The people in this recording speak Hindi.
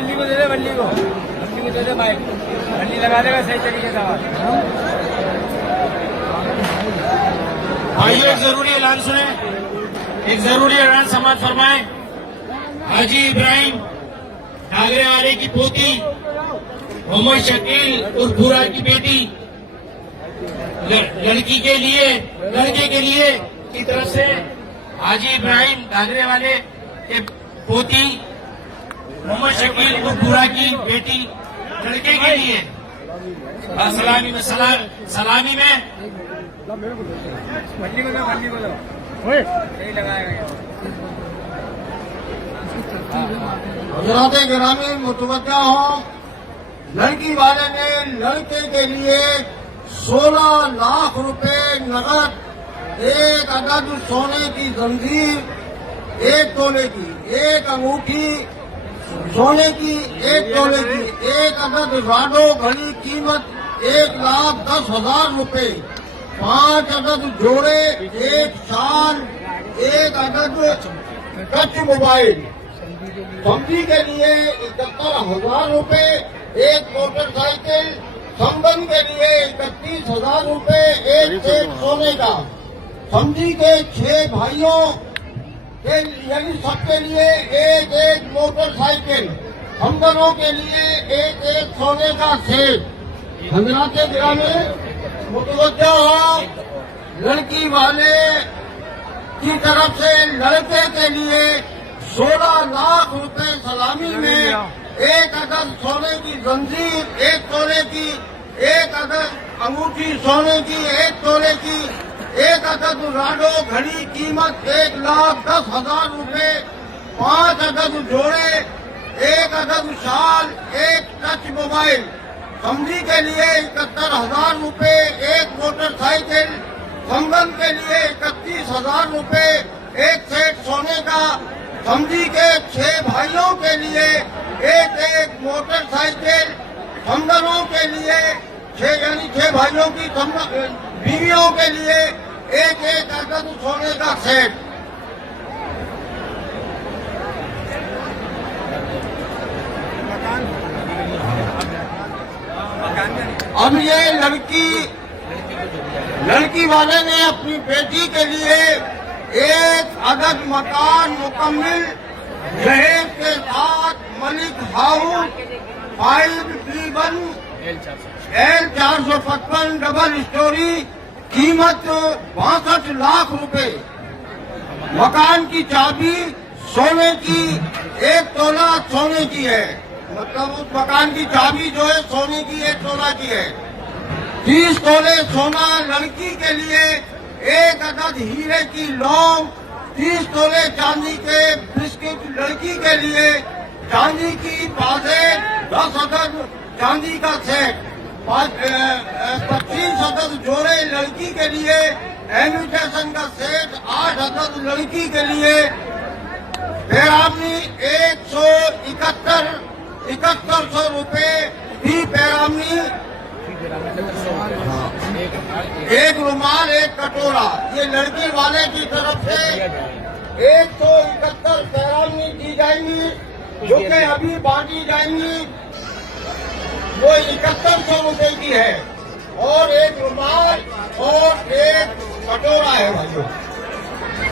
बल्ली को दे दे, बल्ली को दे दे माइक, बल्ली लगा देगा सही तरीके से आवाज। भाइयों एक जरूरी ऐलान सुने, एक जरूरी ऐलान समाज फरमाए। हाजी इब्राहिम नागरे आरे की पोती मोहम्मद शकील उर्फ भूरा की बेटी लड़के के लिए की तरफ से हाजी इब्राहिम नागरे वाले के पोती मोहम्मद शकील उर्फ भूरा की बेटी लड़के के लिए सलामी में सलामी में बल्ली को दो सही लगाएगा। हजरात गिरामी मुतवज्जा हो, लड़की वाले ने लड़के के लिए 16 लाख रुपए नकद, एक अदद सोने की जंजीर, 1 तोले की, एक अंगूठी सोने की 1 तोले की, एक अदद राडो घड़ी कीमत 1,10,000 रुपए, 5 अदद जोड़े, 1 शाल, 1 अदद टच मोबाइल, समझी के लिए 71,000 रुपए, 1 मोटरसाइकिल, संबंध के लिए 31,000 रुपए, 1 सेट सोने का, समझी के 6 भाइयों के यानी सबके लिए 1 मोटरसाइकिल, हमदनों के लिए 1 सोने का सेट। हजरात गिरामी मुतवज्जा हो, लड़की वाले की तरफ से लड़के के लिए 16 लाख रुपए सलामी में 1 अदद सोने की जंजीर, 1 तोले की, 1 अदद अंगूठी सोने की 1 तोले की, 1 अदद राडो घड़ी कीमत 1,10,000 रुपए, 5 अदद जोड़े, 1 अदद शाल, 1 टच मोबाइल, समझी के लिए 71,000 रुपए, 1 मोटरसाइकिल, संबंध के लिए 31,000 रुपए, 1 सेट सोने का, समझी के 6 भाइयों के लिए 1 मोटरसाइकिल, हमदनों के लिए 6 भाइयों की बीवियों के लिए 1 अदद सोने का सेट। अब ये लड़की वाले ने अपनी बेटी के लिए 1 अदद मकान मुकम्मिल दहेज के साथ Malik house 5B1 L455 double storey, कीमत 62 लाख रुपए, मकान की चाबी सोने की 1 तोला सोने की है, मतलब उस मकान की चाबी जो है सोने की 1 तोला की है, 30 तोले सोना लड़की के लिए, 1 अदद हीरे की लौंग, 30 तोले चांदी के बिस्किट लड़की के लिए, चांदी की पाजेब 10 अदद चांदी का सेट, 25 अदद जोड़े लड़की के लिए, इन्विटेशन का सेट 8 अदद लड़की के लिए, पैरामी 171,000 रुपए फी पैरामी, 1 रुमाल 1 कटोरा, ये लड़की वाले की तरफ से 171 पैरामी दी जाएंगी, जो कि अभी बांटी जाएंगी, वो 7100 रुपए की है, और 1 रुमाल और 1 कटोरा है भाइयों।